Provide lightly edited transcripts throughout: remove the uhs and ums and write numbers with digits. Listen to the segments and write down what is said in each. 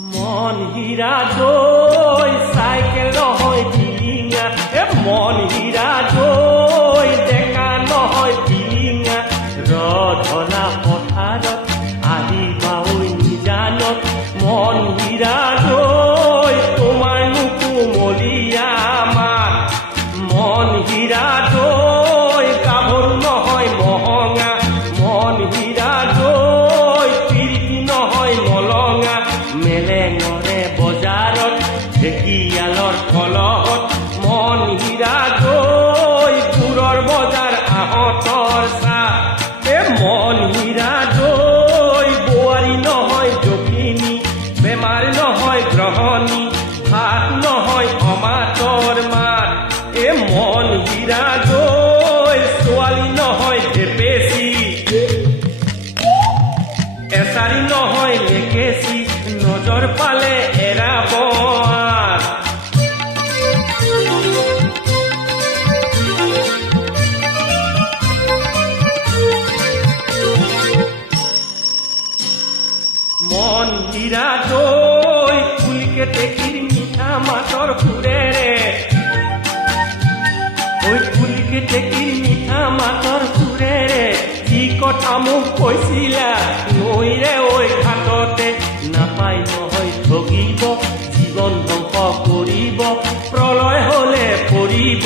মন হীৰা দৈ চাইকেল নহয় ডিঙা মন হীৰা দৈ ডেকা নহয় ডিঙা ৰধলা পথাৰত আহিবা ঐ নিজানত মন হীৰা দৈ তোমাৰ নুকুমলীয়া মাত মন হীৰা দৈ গাভৰু নহয় মহঙা মন হীৰা দৈ পিৰিতি নহয় মলঙা মেলেঙৰে বজাৰত ঢেকিয়ালৰ কলহত মন হীৰা দৈ গুৰৰ বজাৰ আহঁতৰ চাহ মন হীৰা দৈ বোৱাৰী নহয় জখিনী বেমাৰ নহয় গ্ৰহণী ভাত নহয় অমাতৰ মাত মন হীৰা দৈ ছোৱালী নহয় ঢেপেচি এচাৰি নহয় লেকেচি নজৰ পালে এৰাব মন হীৰা দৈ ফুলকে টেকিৰ মিঠা মাতৰ সুৰেৰে ঐ ফুলকে টেকিৰ মিঠা মাতৰ সুৰেৰে যি কথা মোক কৈছিলা নৈৰে ঐ ঘাটতে নাপাই নহয় ভগিব জীৱন ধ্বংস কৰিব প্ৰলয় হলে পৰিব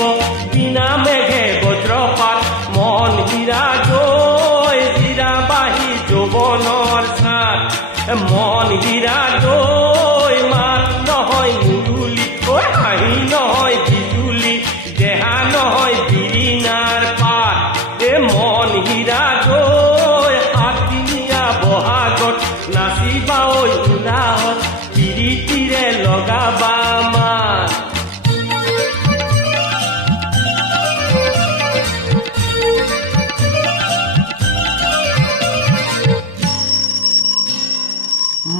বিনা মেঘে বজ্ৰপাত মন হীৰা দৈ হীৰা বাহি যৌৱনৰ ছাট মন হীৰা দৈ মাত নহয় মুৰুলি ঐ হাঁহি নহয় বিজুলি দেহা নহয় বিৰিণাৰ পাত মন হীৰা দৈ সাতদিনীয়া বহাগত নাচিবা ঐ উলাহত পিৰিতিৰে লগাবা মাত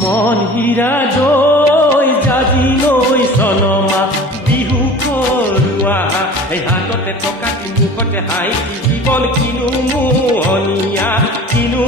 মন হীৰা দৈ জাজি নৈ চনমা বিহু কৰোৱা হাততে টকা মুখতে হাঁহি জীৱন কিনো মোহনীয়া কিনো